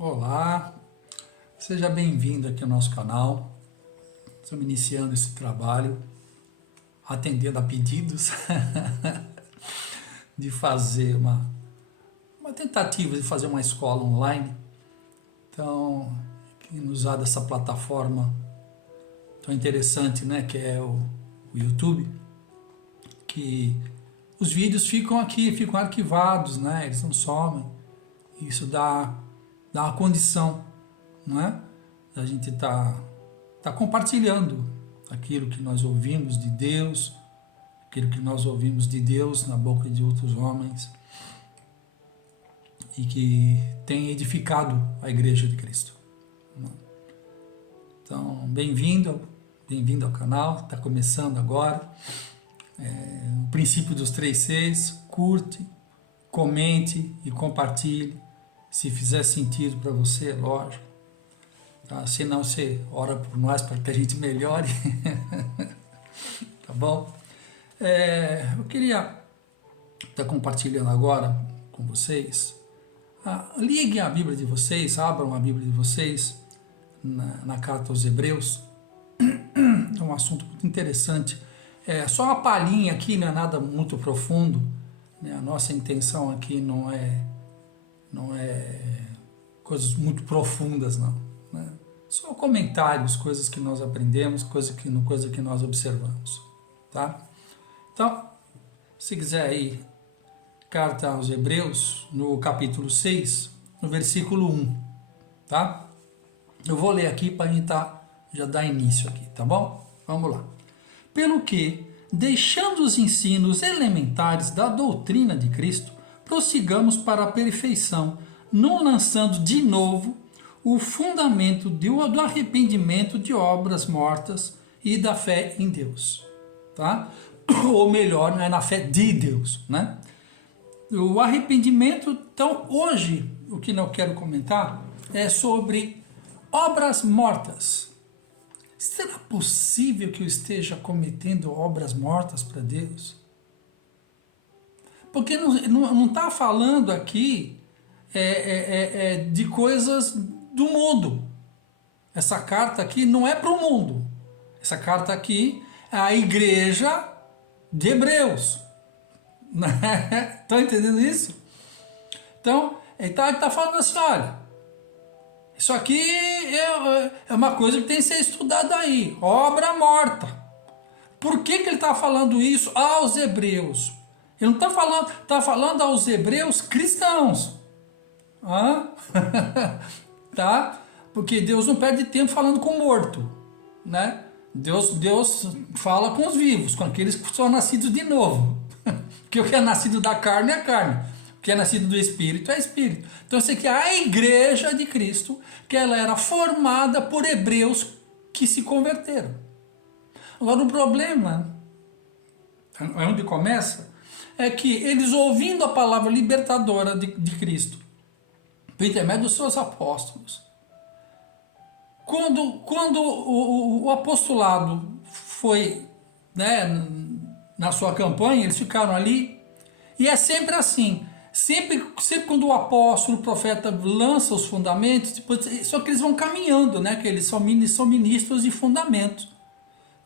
Olá, seja bem-vindo aqui ao nosso canal. Estamos iniciando esse trabalho, atendendo a pedidos de fazer uma tentativa de fazer uma escola online. Então, nos usar dessa plataforma tão interessante, né, que é o YouTube, que os vídeos ficam aqui, ficam arquivados, né, eles não somem. Isso dá uma condição, não é? A gente tá compartilhando aquilo que nós ouvimos de Deus, aquilo que nós ouvimos de Deus na boca de outros homens e que tem edificado a Igreja de Cristo. Então, bem-vindo ao canal, está começando agora. O princípio dos 3 Cs, curte, comente e compartilhe. Se fizer sentido para você, é lógico. Tá? Se não, você ora por nós para que a gente melhore. Tá bom? Eu queria estar compartilhando agora com vocês. Liguem a Bíblia de vocês, abram a Bíblia de vocês na carta aos Hebreus. É um assunto muito interessante. Só uma palhinha aqui, não é nada muito profundo. Né? A nossa intenção aqui não é coisas muito profundas, não. Né? Só comentários, coisas que nós aprendemos, coisa que nós observamos. Tá? Então, se quiser aí, carta aos Hebreus, no capítulo 6, no versículo 1. Tá? Eu vou ler aqui para a gente já dar início aqui, tá bom? Vamos lá. Pelo que, deixando os ensinos elementares da doutrina de Cristo, prossigamos para a perfeição, não lançando de novo o fundamento do arrependimento de obras mortas e da fé em Deus. Tá? Ou melhor, na fé de Deus. Né? O arrependimento, então, hoje, o que eu quero comentar é sobre obras mortas. Será possível que eu esteja cometendo obras mortas para Deus? Porque não está falando aqui de coisas do mundo. Essa carta aqui não é para o mundo. Essa carta aqui é a igreja de Hebreus. Estão entendendo isso? Então, ele está falando assim, olha, isso aqui é uma coisa que tem que ser estudada aí, obra morta. Por que ele está falando isso aos hebreus? Ele não está falando aos hebreus cristãos. Tá? Porque Deus não perde tempo falando com o morto. Né? Deus fala com os vivos, com aqueles que são nascidos de novo. Porque o que é nascido da carne é carne. O que é nascido do Espírito é Espírito. Então isso aqui é a igreja de Cristo, que ela era formada por hebreus que se converteram. Agora o problema, é onde começa, é que eles, ouvindo a palavra libertadora de Cristo, por intermédio dos seus apóstolos, quando o apostolado foi, né, na sua campanha, eles ficaram ali, e é sempre assim, sempre quando o apóstolo, o profeta lança os fundamentos, depois, só que eles vão caminhando, né, que eles são ministros de fundamentos.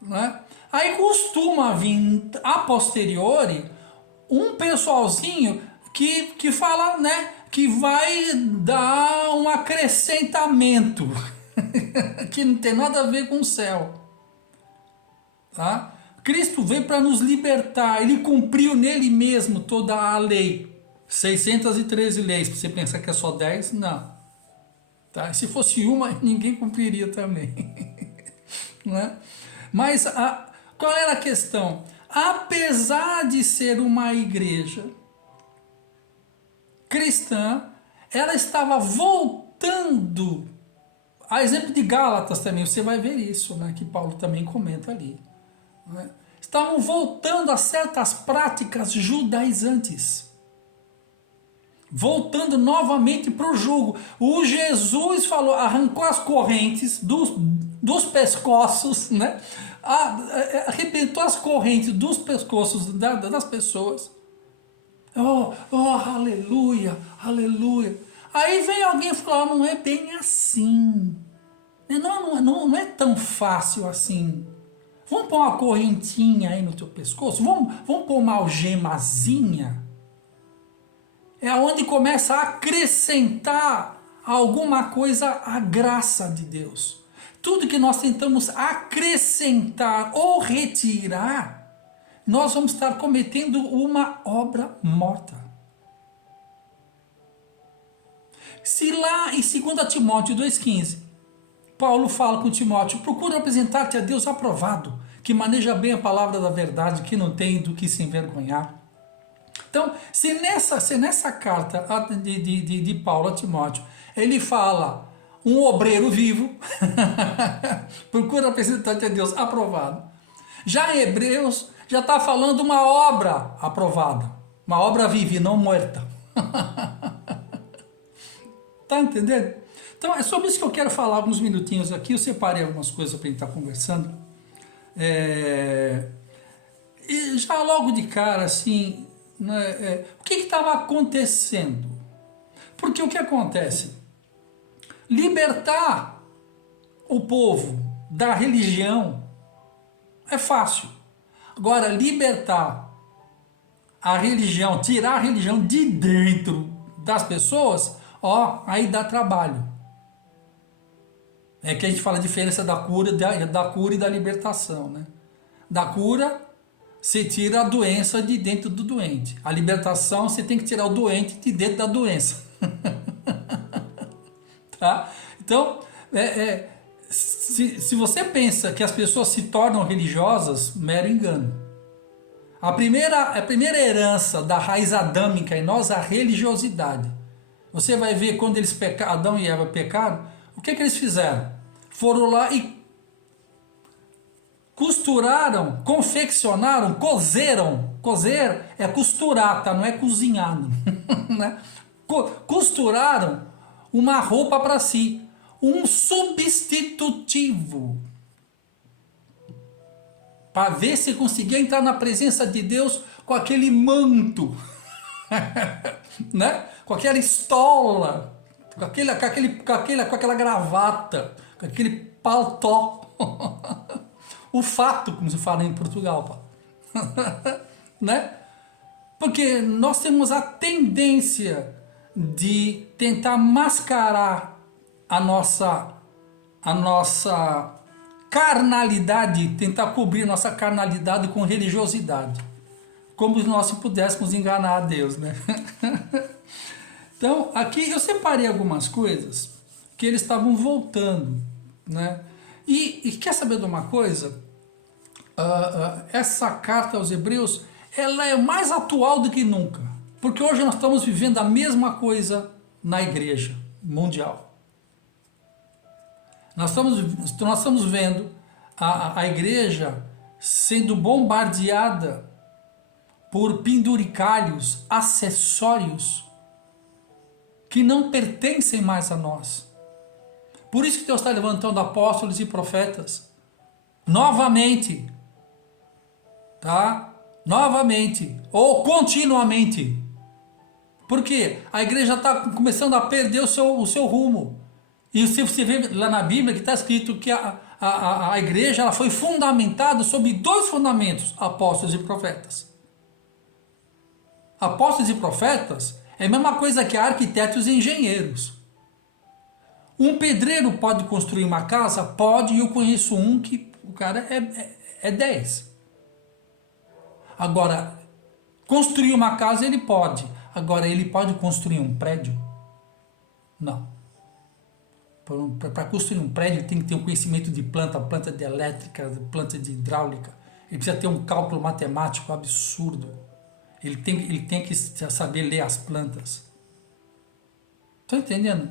Né? Aí costuma vir a posteriori um pessoalzinho que fala, né, que vai dar um acrescentamento que não tem nada a ver com o céu. Tá? Cristo veio para nos libertar, ele cumpriu nele mesmo toda a lei. 613 leis, você pensa que é só 10? Não. Tá? Se fosse uma, ninguém cumpriria também. Né? Mas qual era a questão? Apesar de ser uma igreja cristã, ela estava voltando, a exemplo de Gálatas também, você vai ver isso, né, que Paulo também comenta ali. Né? Estavam voltando a certas práticas judaizantes. Voltando novamente para o jugo. O Jesus falou, arrancou as correntes dos pescoços, né? Arrebentou as correntes dos pescoços das pessoas. Oh, aleluia, aleluia. Aí vem alguém e fala, não é bem assim. Não é tão fácil assim. Vamos pôr uma correntinha aí no teu pescoço? Vamos pôr uma algemazinha? É onde começa a acrescentar alguma coisa à graça de Deus. Tudo que nós tentamos acrescentar ou retirar, nós vamos estar cometendo uma obra morta. Se lá em 2 Timóteo 2,15, Paulo fala com Timóteo, procura apresentar-te a Deus aprovado, que maneja bem a palavra da verdade, que não tem do que se envergonhar. Então, se nessa carta de Paulo a Timóteo, ele fala, um obreiro vivo, procura apresentar-te a Deus aprovado. Já em Hebreus, já está falando uma obra aprovada, uma obra viva e não morta. Tá entendendo? Então é sobre isso que eu quero falar alguns minutinhos aqui. Eu separei algumas coisas para a gente estar conversando. E já logo de cara, assim, né, o que estava acontecendo? Porque o que acontece? Libertar o povo da religião é fácil. Agora, libertar a religião, tirar a religião de dentro das pessoas, aí dá trabalho. É que a gente fala a diferença da cura e da libertação, né? Da cura, você tira a doença de dentro do doente. A libertação, você tem que tirar o doente de dentro da doença. Tá? Então, se você pensa que as pessoas se tornam religiosas, mero engano. A primeira herança da raiz adâmica em nós é a religiosidade. Você vai ver quando eles pecaram, Adão e Eva pecaram, o que eles fizeram? Foram lá e costuraram, confeccionaram, cozeram. Cozer é costurar, tá? Não é cozinhar. Não. Né? Costuraram uma roupa para si. Um substitutivo. Para ver se conseguia entrar na presença de Deus com aquele manto. Né? Com aquela estola, com aquela gravata, com aquele paletó. O fato, como se fala em Portugal. Pô. Né? Porque nós temos a tendência de tentar mascarar a nossa carnalidade, tentar cobrir nossa carnalidade com religiosidade. Como se nós pudéssemos enganar a Deus, né? Então, aqui eu separei algumas coisas que eles estavam voltando, né? E quer saber de uma coisa? Essa carta aos Hebreus, ela é mais atual do que nunca, porque hoje nós estamos vivendo a mesma coisa na igreja mundial. Nós estamos vendo a igreja sendo bombardeada por penduricalhos, acessórios que não pertencem mais a nós. Por isso que Deus está levantando apóstolos e profetas novamente, tá? Novamente ou continuamente. Porque a igreja está começando a perder o seu rumo. E se você vê lá na Bíblia que está escrito que a igreja ela foi fundamentada sobre 2 fundamentos, apóstolos e profetas. Apóstolos e profetas é a mesma coisa que arquitetos e engenheiros. Um pedreiro pode construir uma casa? Pode, e eu conheço um que o cara é 10. Agora, construir uma casa ele pode. Agora, ele pode construir um prédio? Não. Para construir um prédio tem que ter um conhecimento de planta de elétrica, planta de hidráulica. Ele precisa ter um cálculo matemático absurdo. Ele tem que saber ler as plantas. Estão entendendo?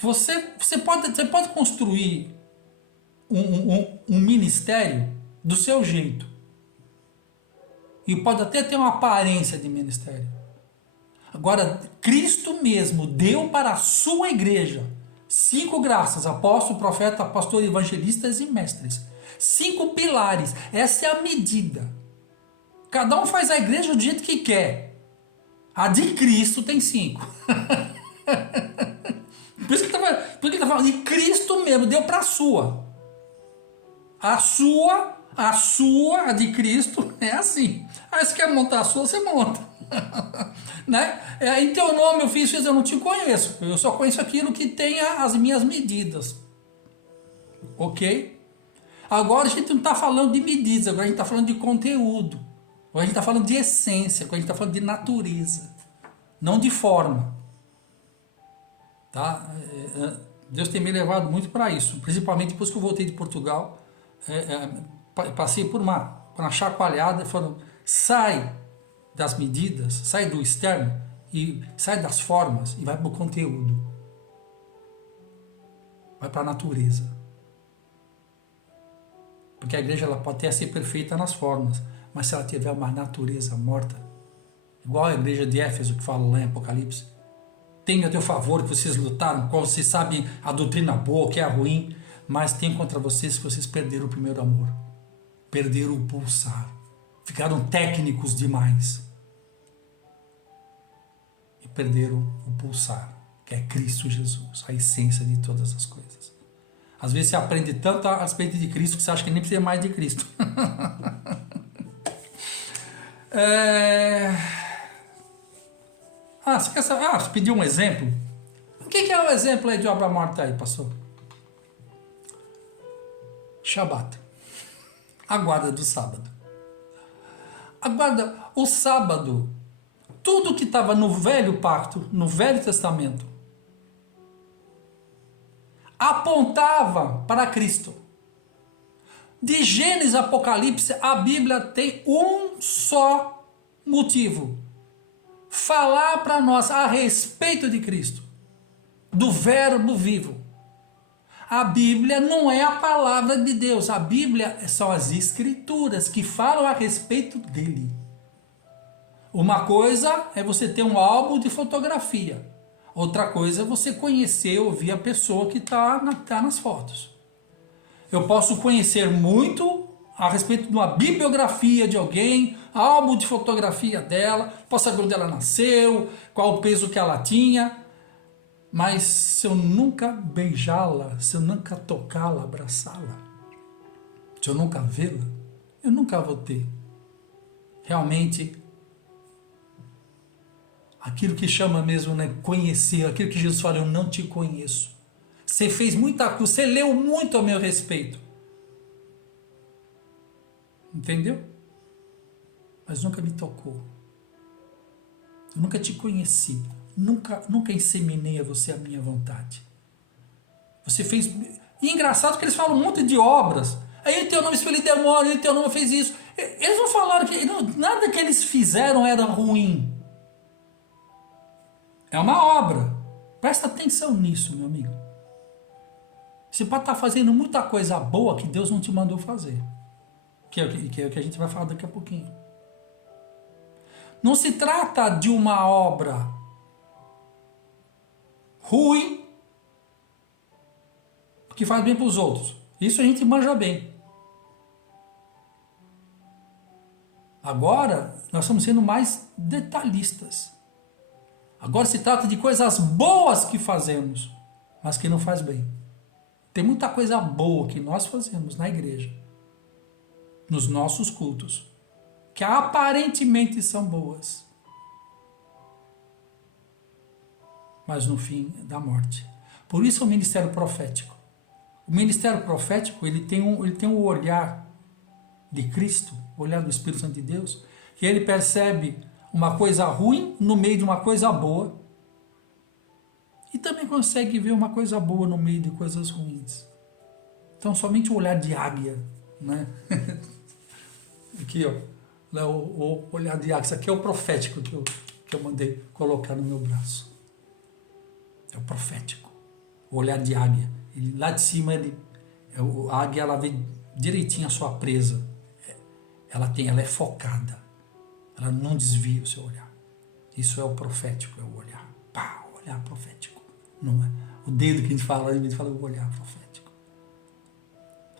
Você pode construir um ministério do seu jeito. E pode até ter uma aparência de ministério. Agora, Cristo mesmo deu para a sua igreja 5 graças: apóstolo, profeta, pastor, evangelistas e mestres. 5 pilares. Essa é a medida. Cada um faz a igreja do jeito que quer. A de Cristo tem 5. Por isso que ele tá falando, e Cristo mesmo deu para a sua. A de Cristo é assim. Aí você quer montar a sua, você monta. Né? Em teu nome eu fiz, eu não te conheço. Eu só conheço aquilo que tem as minhas medidas. Ok? Agora a gente não está falando de medidas, agora a gente está falando de conteúdo. Agora a gente está falando de essência, agora a gente está falando de natureza. Não de forma. Tá? Deus tem me levado muito para isso. Principalmente depois que eu voltei de Portugal. Passei por uma chacoalhada, falando, sai das medidas, sai do externo, e sai das formas e vai para o conteúdo. Vai para a natureza. Porque a igreja ela pode até ser perfeita nas formas, mas se ela tiver uma natureza morta, igual a igreja de Éfeso que fala lá em Apocalipse, tem a teu favor que vocês lutaram, qual vocês sabem a doutrina boa, que é a ruim, mas tem contra vocês que vocês perderam o primeiro amor, perderam o pulsar, ficaram técnicos demais e perderam o pulsar, que é Cristo Jesus, a essência de todas as coisas. Às vezes você aprende tanto a respeito de Cristo que você acha que nem precisa mais de Cristo. Você quer saber? Você pediu um exemplo? O que é o exemplo aí de obra morta aí, pastor? Shabat. A guarda do sábado. A guarda, o sábado, tudo que estava no velho pacto, no Velho Testamento, apontava para Cristo. De Gênesis a Apocalipse, a Bíblia tem um só motivo: falar para nós a respeito de Cristo, do Verbo vivo. A Bíblia não é a palavra de Deus, a Bíblia são as Escrituras que falam a respeito dele. Uma coisa é você ter um álbum de fotografia, outra coisa é você conhecer, ouvir a pessoa que está nas fotos. Eu posso conhecer muito a respeito de uma bibliografia de alguém, álbum de fotografia dela, posso saber onde ela nasceu, qual o peso que ela tinha, mas se eu nunca beijá-la, se eu nunca tocá-la, abraçá-la, se eu nunca vê-la, eu nunca vou ter realmente aquilo que chama mesmo, né, conhecer, aquilo que Jesus fala, eu não te conheço. Você fez muita coisa, você leu muito a meu respeito. Entendeu? Mas nunca me tocou. Eu nunca te conheci. Nunca inseminei a você a minha vontade. Você fez... E é engraçado que eles falam um monte de obras. Aí teu nome expeliu demônio, aí teu nome fez isso. Eles não falaram que nada que eles fizeram era ruim. É uma obra. Presta atenção nisso, meu amigo. Você pode estar fazendo muita coisa boa que Deus não te mandou fazer. Que é o que a gente vai falar daqui a pouquinho. Não se trata de uma obra ruim que faz bem para os outros. Isso a gente manja bem. Agora, nós estamos sendo mais detalhistas. Agora se trata de coisas boas que fazemos, mas que não faz bem. Tem muita coisa boa que nós fazemos na igreja, nos nossos cultos, que aparentemente são boas, mas no fim da morte. Por isso é o ministério profético. O ministério profético ele tem um olhar de Cristo, o olhar do Espírito Santo de Deus, que ele percebe uma coisa ruim no meio de uma coisa boa e também consegue ver uma coisa boa no meio de coisas ruins. Então somente o olhar de águia, né? Aqui, ó, o olhar de águia. Isso aqui é o profético que eu mandei colocar no meu braço. É o profético. O olhar de águia. Ele, lá de cima, a águia ela vê direitinho a sua presa. Ela é focada. Ela não desvia o seu olhar. Isso é o profético, é o olhar. Pá, o olhar profético. Não é o dedo que a gente fala o olhar profético.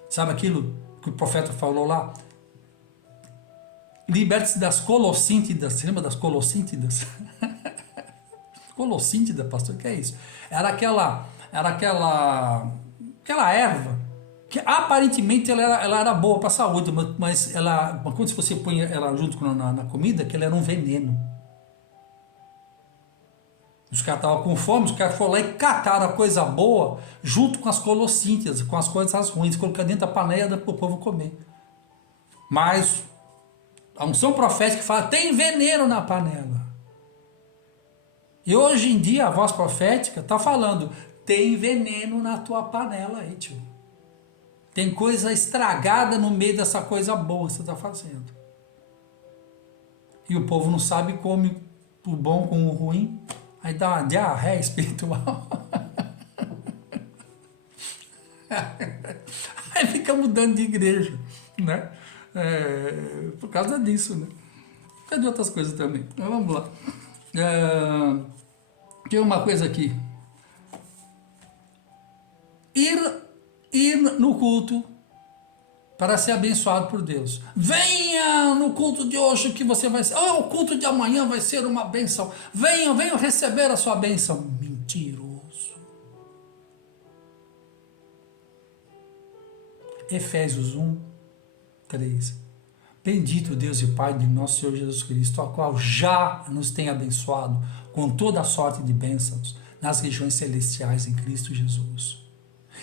Sabe aquilo que o profeta falou lá? Liberte-se das colossíntidas. Você lembra das colossíntidas? Colossíntida, pastor, o que é isso? Aquela erva que aparentemente ela era boa para a saúde, mas quando você põe ela junto na comida, que ela era um veneno. Os caras estavam com fome, os caras foram lá e cataram a coisa boa junto com as colossíntias, com as coisas ruins, colocaram dentro da panela para o povo comer. Mas a unção profética fala, tem veneno na panela. E hoje em dia a voz profética está falando, tem veneno na tua panela aí, tio. Tem coisa estragada no meio dessa coisa boa que você está fazendo. E o povo não sabe, come o bom com o ruim. Aí dá uma diarreia espiritual. Aí fica mudando de igreja, né? Por causa disso, né? Por causa de outras coisas também. Mas vamos lá. Tem uma coisa aqui. Ir no culto para ser abençoado por Deus. Venha no culto de hoje que você vai ser. O culto de amanhã vai ser uma bênção. Venham receber a sua bênção. Mentiroso. Efésios 1:3. Bendito Deus e Pai de nosso Senhor Jesus Cristo, a qual já nos tem abençoado com toda a sorte de bênçãos nas regiões celestiais em Cristo Jesus.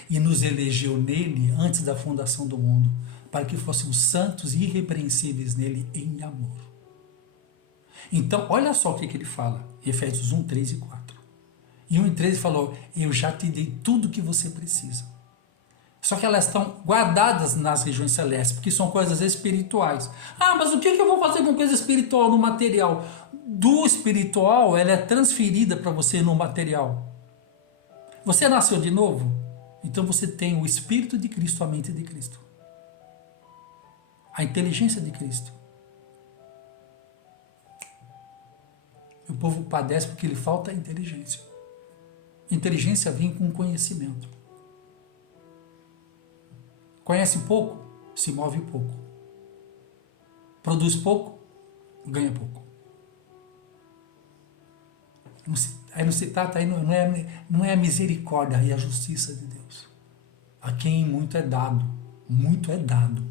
E nos elegeu nele antes da fundação do mundo, para que fôssemos santos e irrepreensíveis nele em amor. Então, olha só o que ele fala, Efésios 1, 3 e 4. Em 1 e 3 ele falou, eu já te dei tudo o que você precisa. Só que elas estão guardadas nas regiões celestes, porque são coisas espirituais. Mas o que eu vou fazer com coisa espiritual no material? Do espiritual, ela é transferida para você no material. Você nasceu de novo? Então você tem o Espírito de Cristo, a mente de Cristo. A inteligência de Cristo. O povo padece porque lhe falta inteligência. Inteligência vem com conhecimento. Conhece pouco, se move pouco. Produz pouco, ganha pouco. Aí não se trata, aí não é a misericórdia e a justiça de Deus. A quem muito é dado. Muito é dado.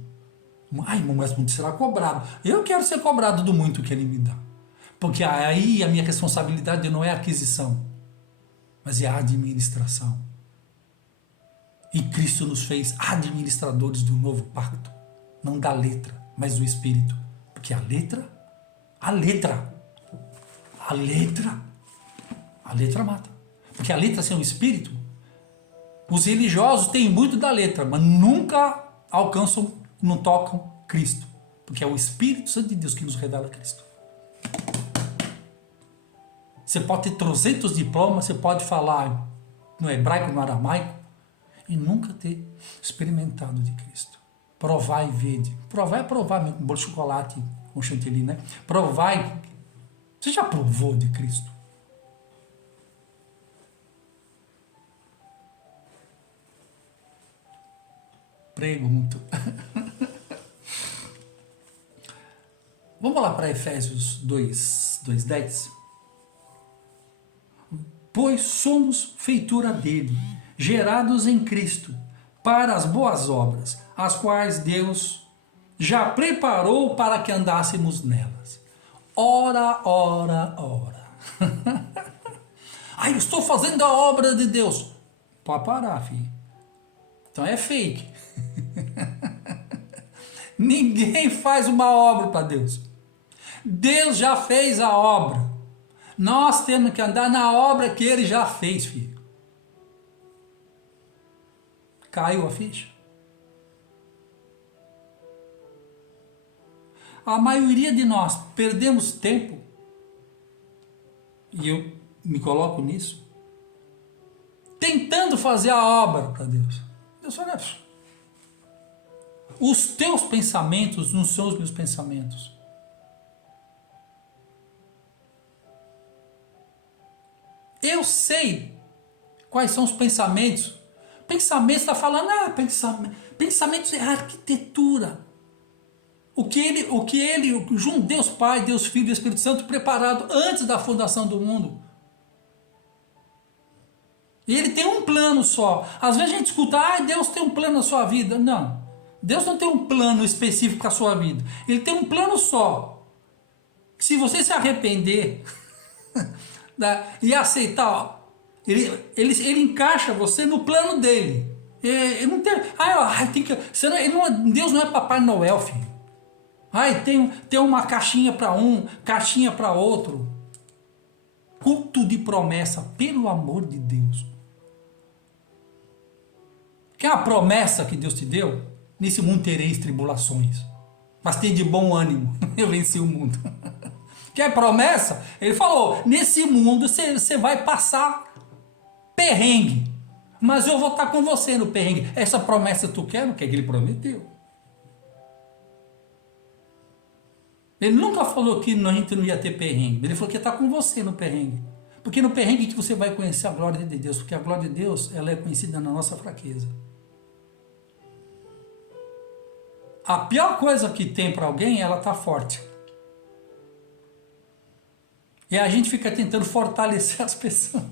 Mas muito será cobrado. Eu quero ser cobrado do muito que Ele me dá. Porque aí a minha responsabilidade não é a aquisição, mas é a administração. E Cristo nos fez administradores do novo pacto. Não da letra, mas do Espírito. Porque a letra mata. Porque a letra sem o Espírito, os religiosos têm muito da letra, mas nunca alcançam, não tocam Cristo. Porque é o Espírito Santo de Deus que nos revela Cristo. Você pode ter 300 diplomas, você pode falar no hebraico, no aramaico, e nunca ter experimentado de Cristo. Provai e vede. Provar é provar mesmo, com bolo de chocolate com chantilly, né? Provai. Você já provou de Cristo? Pergunto. Vamos lá para Efésios 2:10. Pois somos feitura dele, gerados em Cristo, para as boas obras, as quais Deus já preparou para que andássemos nelas. Ora. Eu estou fazendo a obra de Deus. Pode parar, filho. Então é fake. Ninguém faz uma obra para Deus. Deus já fez a obra. Nós temos que andar na obra que Ele já fez, filho. Caiu a ficha? A maioria de nós perdemos tempo, e eu me coloco nisso, tentando fazer a obra para Deus. Deus fala, os teus pensamentos não são os meus pensamentos. Eu sei quais são os pensamentos. Pensamento está falando, pensamentos é arquitetura. O que Deus Pai, Deus Filho e Espírito Santo preparado antes da fundação do mundo. E ele tem um plano só. Às vezes a gente escuta, Deus tem um plano na sua vida. Não. Deus não tem um plano específico para a sua vida. Ele tem um plano só. Se você se arrepender e aceitar, ó, ele encaixa você no plano dele. Ele não tem. Tem que, Deus não é Papai Noel, filho. Tem uma caixinha para um, caixinha para outro. Culto de promessa, pelo amor de Deus. Quer a promessa que Deus te deu? Nesse mundo tereis tribulações, mas tem de bom ânimo, eu venci o mundo. Quer promessa? Ele falou, nesse mundo você vai passar perrengue, mas eu vou estar com você no perrengue. Essa promessa tu quer? Não quer que ele prometeu. Ele nunca falou que a gente não ia ter perrengue. Ele falou que ia estar com você no perrengue. Porque no perrengue que você vai conhecer a glória de Deus. Porque a glória de Deus, ela é conhecida na nossa fraqueza. A pior coisa que tem para alguém, ela tá forte. E a gente fica tentando fortalecer as pessoas.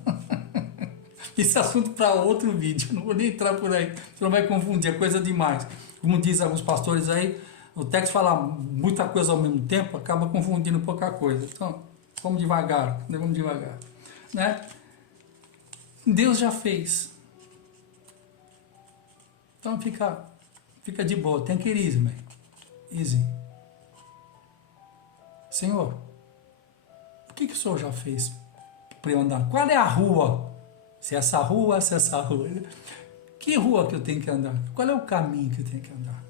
Esse assunto para outro vídeo. Não vou nem entrar por aí. Você não vai confundir, é coisa demais. Como dizem alguns pastores aí, o texto fala muita coisa ao mesmo tempo, acaba confundindo pouca coisa. Então, vamos devagar, né? Deus já fez. Então fica de boa, tem que ir easy, man. Easy. Senhor, o que o Senhor já fez para eu andar? Qual é a rua? Se é essa rua. Que rua que eu tenho que andar? Qual é o caminho que eu tenho que andar?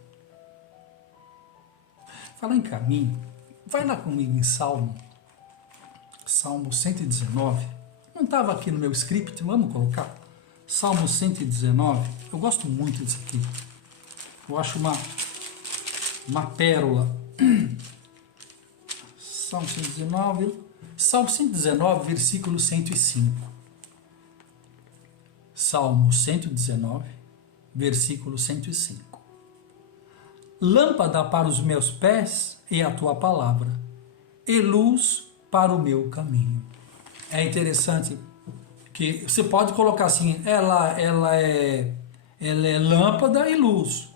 Falar em caminho, vai lá comigo em Salmo 119. Não estava aqui no meu script, vamos colocar. Salmo 119, eu gosto muito disso aqui. Eu acho uma pérola. Salmo 119, versículo 105. Salmo 119, versículo 105. Lâmpada para os meus pés é a tua palavra, e luz para o meu caminho. É interessante que você pode colocar assim, ela é lâmpada e luz,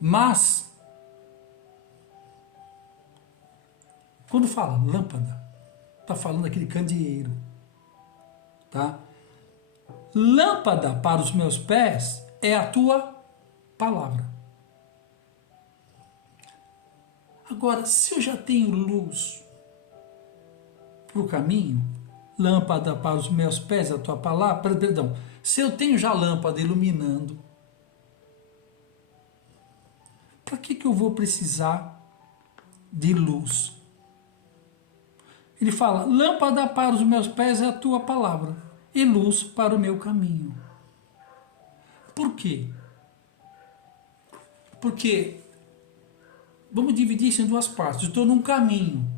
mas quando fala lâmpada, está falando daquele candeeiro, tá? Lâmpada para os meus pés é a tua palavra. Agora, se eu já tenho luz para o caminho, lâmpada para os meus pés, a tua palavra, perdão, se eu tenho já lâmpada iluminando, para que eu vou precisar de luz? Ele fala, lâmpada para os meus pés é a tua palavra, e luz para o meu caminho. Por quê? Porque vamos dividir isso em duas partes. Eu estou num caminho.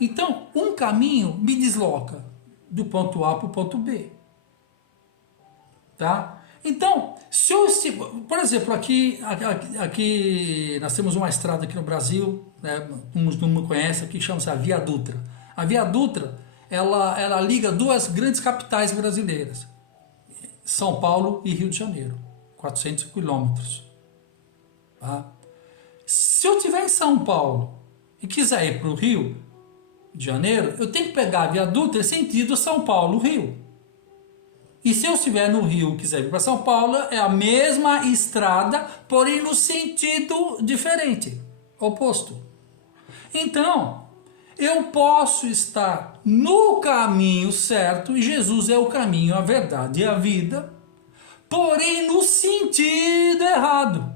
Então, um caminho me desloca do ponto A para o ponto B. Tá? Então, por exemplo, aqui nós temos uma estrada aqui no Brasil, né, uns não me conhecem, aqui chama-se a Via Dutra. A Via Dutra, ela liga duas grandes capitais brasileiras, São Paulo e Rio de Janeiro, 400 quilômetros. Tá? Se eu estiver em São Paulo e quiser ir para o Rio de Janeiro, eu tenho que pegar a Via Dutra sentido São Paulo-Rio. E se eu estiver no Rio e quiser ir para São Paulo, é a mesma estrada, porém no sentido diferente, oposto. Então, eu posso estar no caminho certo, e Jesus é o caminho, a verdade e a vida, porém no sentido errado.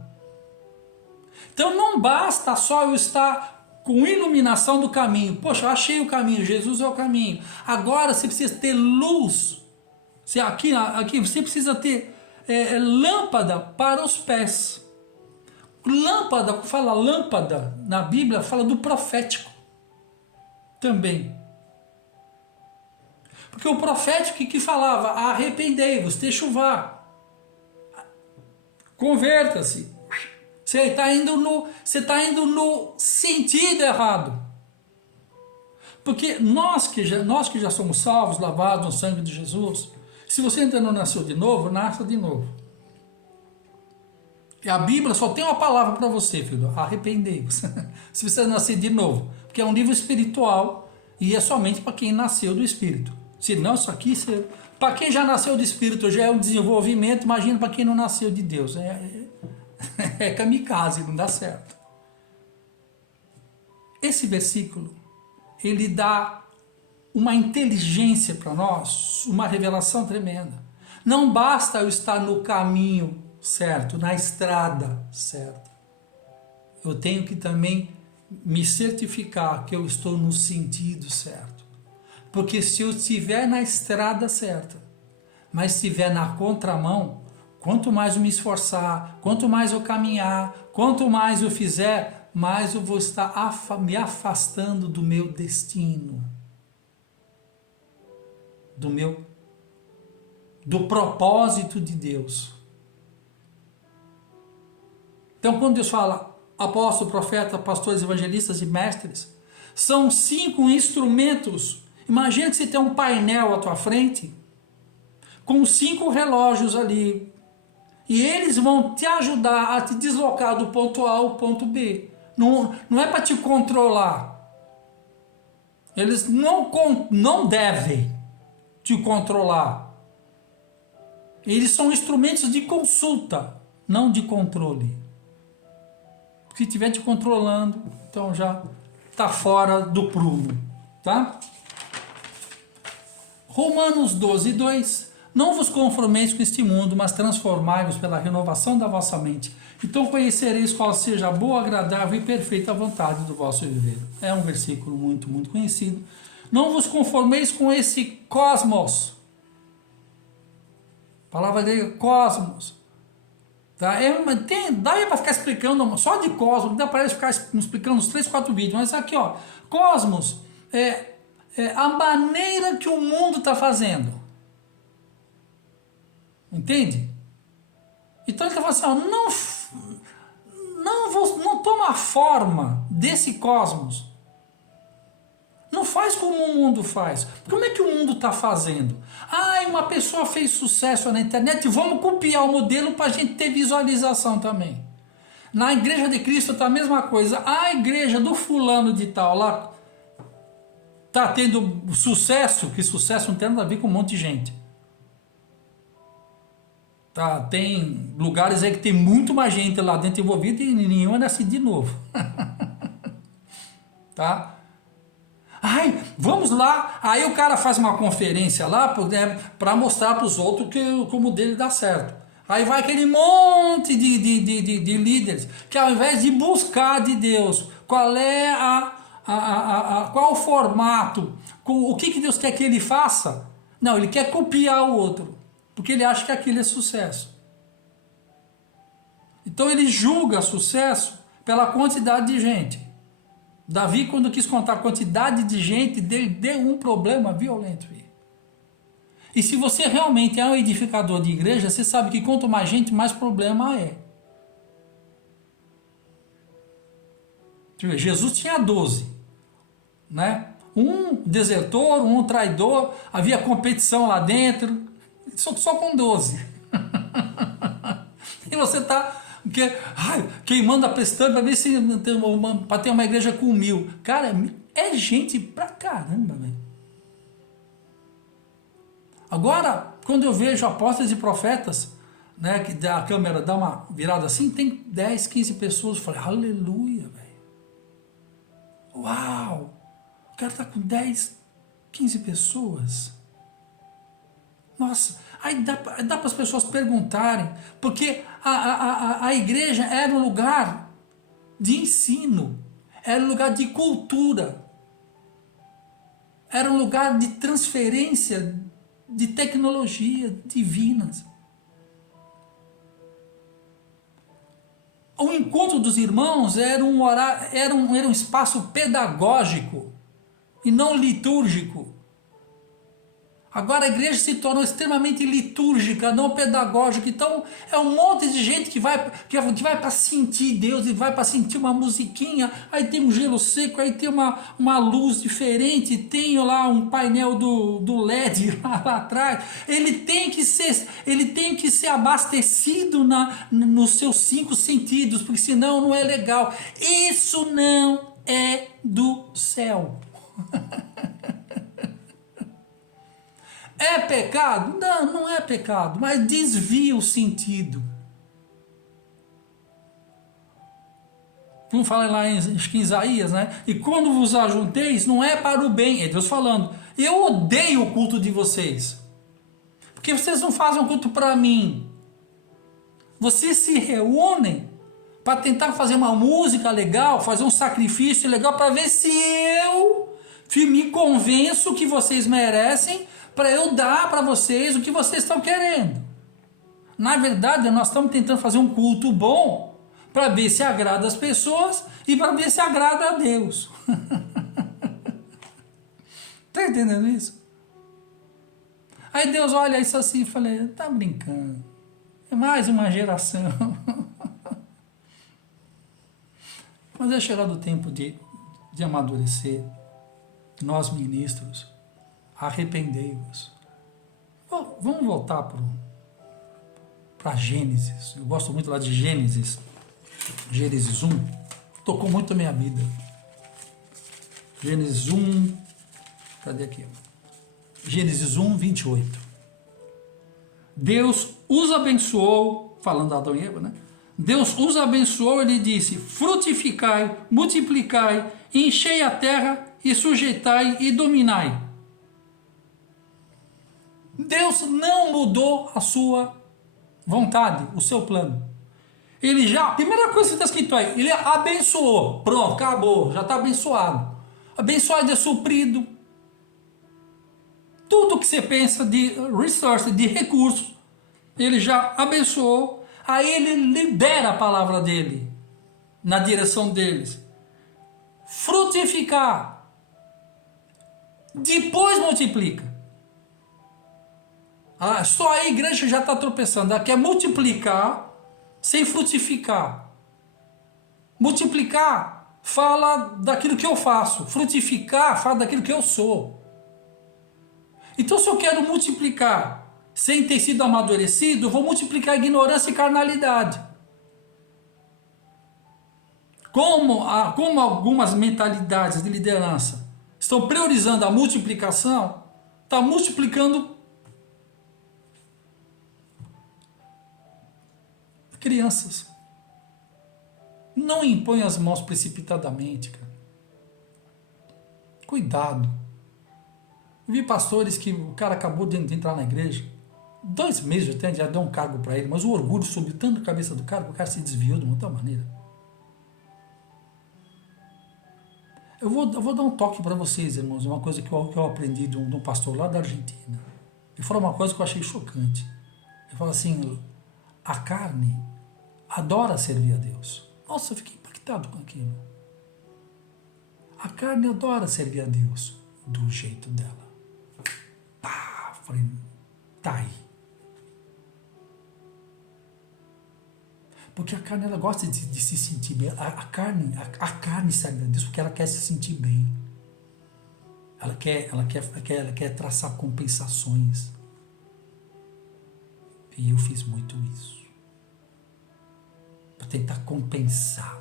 Então não basta só eu estar com iluminação do caminho. Poxa, eu achei o caminho, Jesus é o caminho. Agora você precisa ter luz. Aqui você precisa ter lâmpada para os pés. Lâmpada, fala lâmpada, na Bíblia fala do profético também. Porque o profético que falava, arrependei-vos, techuvá, converta-se. Você está indo no sentido errado. Porque nós que já somos salvos, lavados no sangue de Jesus, Se você ainda não nasceu de novo, nasça de novo. E a Bíblia só tem uma palavra para você, filho: arrependei-vos. Se você nascer de novo, porque é um livro espiritual e é somente para quem nasceu do Espírito. Se não, isso aqui, para quem já nasceu do Espírito, já é um desenvolvimento. Imagina para quem não nasceu de Deus. É kamikaze, não dá certo. Esse versículo, ele dá uma inteligência para nós, uma revelação tremenda. Não basta eu estar no caminho certo, na estrada certa. Eu tenho que também me certificar que eu estou no sentido certo. Porque se eu estiver na estrada certa, mas estiver na contramão, quanto mais eu me esforçar, quanto mais eu caminhar, quanto mais eu fizer, mais eu vou estar me afastando do meu destino, do propósito de Deus. Então, quando Deus fala apóstolo, profeta, pastores, evangelistas e mestres, são 5 instrumentos. Imagina que você tem um painel à tua frente, com 5 relógios ali, e eles vão te ajudar a te deslocar do ponto A ao ponto B. Não é para te controlar. Eles não devem te controlar. Eles são instrumentos de consulta, não de controle. Se estiver te controlando, então já está fora do prumo, tá? Romanos 12:2. Não vos conformeis com este mundo, mas transformai-vos pela renovação da vossa mente. Então conhecereis qual seja a boa, agradável e perfeita vontade do vosso viver. É um versículo muito, muito conhecido. Não vos conformeis com esse cosmos. Palavra grega, cosmos. Tá? Dá para ficar explicando, só de cosmos, dá para ficar explicando uns 3, 4 vídeos, mas aqui, ó, cosmos é a maneira que o mundo está fazendo. Entende? Então ele está falando assim, ó, não toma a forma desse cosmos. Não faz como o mundo faz. Como é que o mundo está fazendo? Uma pessoa fez sucesso na internet, vamos copiar o modelo para a gente ter visualização também. Na igreja de Cristo está a mesma coisa. A igreja do fulano de tal lá está tendo sucesso, que sucesso não tem nada a ver com um monte de gente. Tá, tem lugares aí que tem muito mais gente lá dentro envolvida e nenhum é nascido de novo. Tá? Vamos lá. Aí o cara faz uma conferência lá para mostrar para os outros que o dele dá certo. Aí vai aquele monte de líderes que, ao invés de buscar de Deus qual é qual o formato, o que Deus quer que ele faça, não, ele quer copiar o outro, porque ele acha que aquilo é sucesso. Então ele julga sucesso pela quantidade de gente. Davi, quando quis contar a quantidade de gente, deu um problema violento. E se você realmente é um edificador de igreja, você sabe que quanto mais gente, mais problema é. Jesus tinha 12, né? Um desertor, um traidor, havia competição lá dentro, só com 12. E você está queimando a pestana para ver se para ter uma igreja com 1000. Cara, é gente pra caramba, velho. Agora, quando eu vejo apóstolos e profetas, né, que a câmera dá uma virada assim, tem 10, 15 pessoas, eu falei, aleluia, velho. Uau! O cara tá com 10, 15 pessoas. Nossa, aí dá para as pessoas perguntarem, porque a igreja era um lugar de ensino, era um lugar de cultura, era um lugar de transferência de tecnologia divinas. O encontro dos irmãos era um espaço pedagógico e não litúrgico. Agora a igreja se tornou extremamente litúrgica, não pedagógica. Então é um monte de gente que vai para sentir Deus e vai para sentir uma musiquinha. Aí tem um gelo seco, aí tem uma luz diferente, tem lá um painel do LED lá atrás. Ele tem que ser abastecido nos seus 5 sentidos, porque senão não é legal. Isso não é do céu. É pecado? Não, não é pecado, mas desvia o sentido. Vamos falar lá em Isaías, né? E quando vos ajunteis, não é para o bem, é Deus falando. Eu odeio o culto de vocês, porque vocês não fazem um culto para mim. Vocês se reúnem para tentar fazer uma música legal, fazer um sacrifício legal, para ver se eu me convenço que vocês merecem, para eu dar para vocês o que vocês estão querendo. Na verdade, nós estamos tentando fazer um culto bom para ver se agrada as pessoas e para ver se agrada a Deus. Está entendendo isso? Aí Deus olha isso assim e fala, tá brincando. É mais uma geração. Mas é chegado o tempo de amadurecer. Nós ministros, arrependei-vos. Vamos voltar para Gênesis. Eu gosto muito lá de Gênesis. Gênesis 1. Tocou muito a minha vida. Gênesis 1. Cadê aqui? Gênesis 1, 28. Deus os abençoou, falando a Adão e Eva, né? Deus os abençoou, ele disse, frutificai, multiplicai, enchei a terra e sujeitai e dominai. Deus não mudou a sua vontade, o seu plano. Ele já, a primeira coisa que está escrito aí, ele abençoou. Pronto, acabou, já está abençoado. Abençoado é suprido. Tudo que você pensa de resource, de recursos, ele já abençoou. Aí ele libera a palavra dele na direção deles. Frutificar. Depois multiplica. Só a igreja já está tropeçando. Ela quer multiplicar sem frutificar. Multiplicar fala daquilo que eu faço. Frutificar fala daquilo que eu sou. Então, se eu quero multiplicar sem ter sido amadurecido, eu vou multiplicar ignorância e carnalidade. Como algumas mentalidades de liderança estão priorizando a multiplicação, está multiplicando crianças. Não impõe as mãos precipitadamente, cara. Cuidado. Vi pastores que o cara acabou de entrar na igreja, 2 meses já deu um cargo para ele, mas o orgulho subiu tanto na cabeça do cara que o cara se desviou de uma tal maneira. Eu vou dar um toque para vocês, irmãos, uma coisa que eu aprendi de um pastor lá da Argentina. Ele falou uma coisa que eu achei chocante. Ele falou assim, a carne adora servir a Deus. Nossa, eu fiquei impactado com aquilo. A carne adora servir a Deus do jeito dela. Pá, falei, tá aí. Porque a carne, ela gosta de se sentir bem. A carne serve a Deus porque ela quer se sentir bem. Ela quer traçar compensações. E eu fiz muito isso. Para tentar compensar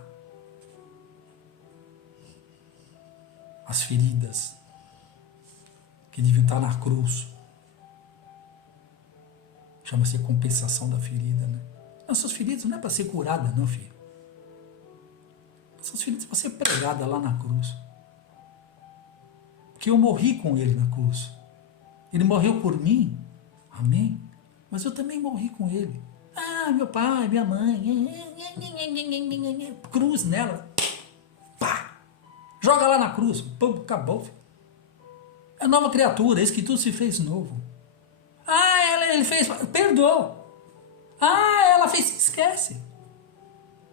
as feridas que deviam estar na cruz. Chama-se compensação da ferida, né? Essas feridas não é para ser curada, não, filho. Essas feridas é para ser pregada lá na cruz. Porque eu morri com ele na cruz. Ele morreu por mim. Amém? Mas eu também morri com ele. Ah, meu pai, minha mãe. Cruz nela. Pá! Joga lá na cruz. Pum, acabou, filho. É nova criatura, eis que tudo se fez novo. Ah, ele fez. Perdoa. Ah, ela fez. Esquece.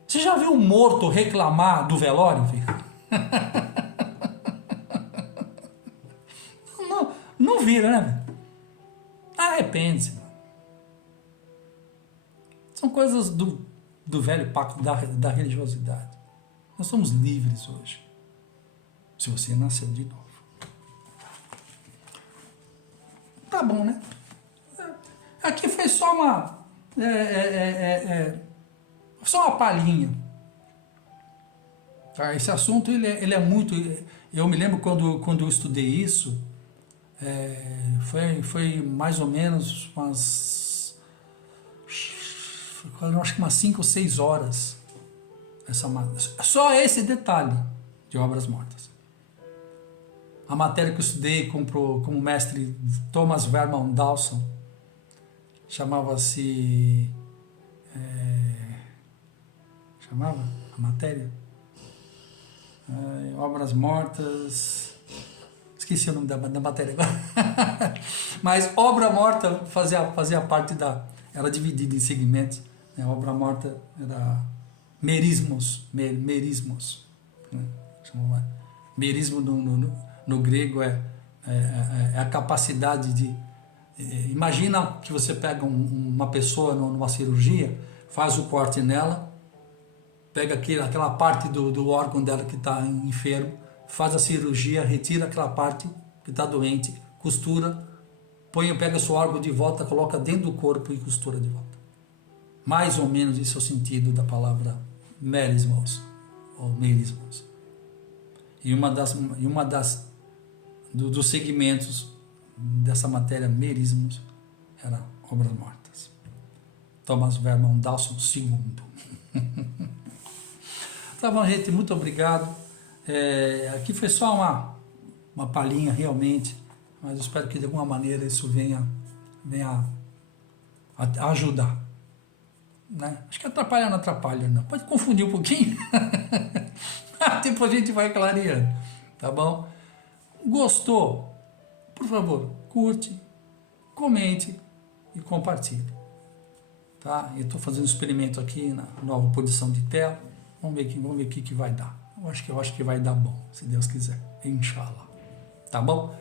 Você já viu um morto reclamar do velório, filho? Não vira, né? arrepende-se, mano. São coisas do velho pacto da religiosidade. Nós somos livres hoje. Se você nasceu de novo. Tá bom, né? Aqui foi só só uma palhinha. Tá? Esse assunto ele é muito... Eu me lembro quando eu estudei isso, foi mais ou menos eu acho que umas 5 ou 6 horas. Só esse detalhe de Obras Mortas. A matéria que eu estudei como mestre Thomas Vernon Dawson chamava-se... chamava a matéria? Obras Mortas... Esqueci o nome da matéria agora. Mas Obra Morta fazia parte era dividida em segmentos. Né? Obra Morta era merismos. Né? Merismo no grego é a capacidade de... Imagina que você pega uma pessoa numa cirurgia, faz o corte nela, pega aquela parte do órgão dela que está enfermo, faz a cirurgia, retira aquela parte que está doente, costura, pega seu órgão de volta, coloca dentro do corpo e costura de volta. Mais ou menos esse é o sentido da palavra merismos, ou merismos. E dos segmentos dessa matéria, merismos, era Obras Mortas. Thomas Vernon Dawson II. Tá bom, gente, muito obrigado. Aqui foi só uma palhinha realmente, mas eu espero que de alguma maneira isso venha a ajudar. Né? Acho que atrapalha não atrapalha, não. Pode confundir um pouquinho. Depois a gente vai clareando, tá bom? Gostou? Por favor, curte, comente e compartilhe. Tá? Eu estou fazendo um experimento aqui na nova posição de tela. Vamos ver o que vai dar. Eu acho que vai dar bom, se Deus quiser. Inshallah. Tá bom?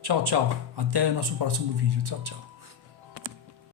Tchau, tchau. Até o nosso próximo vídeo. Tchau, tchau.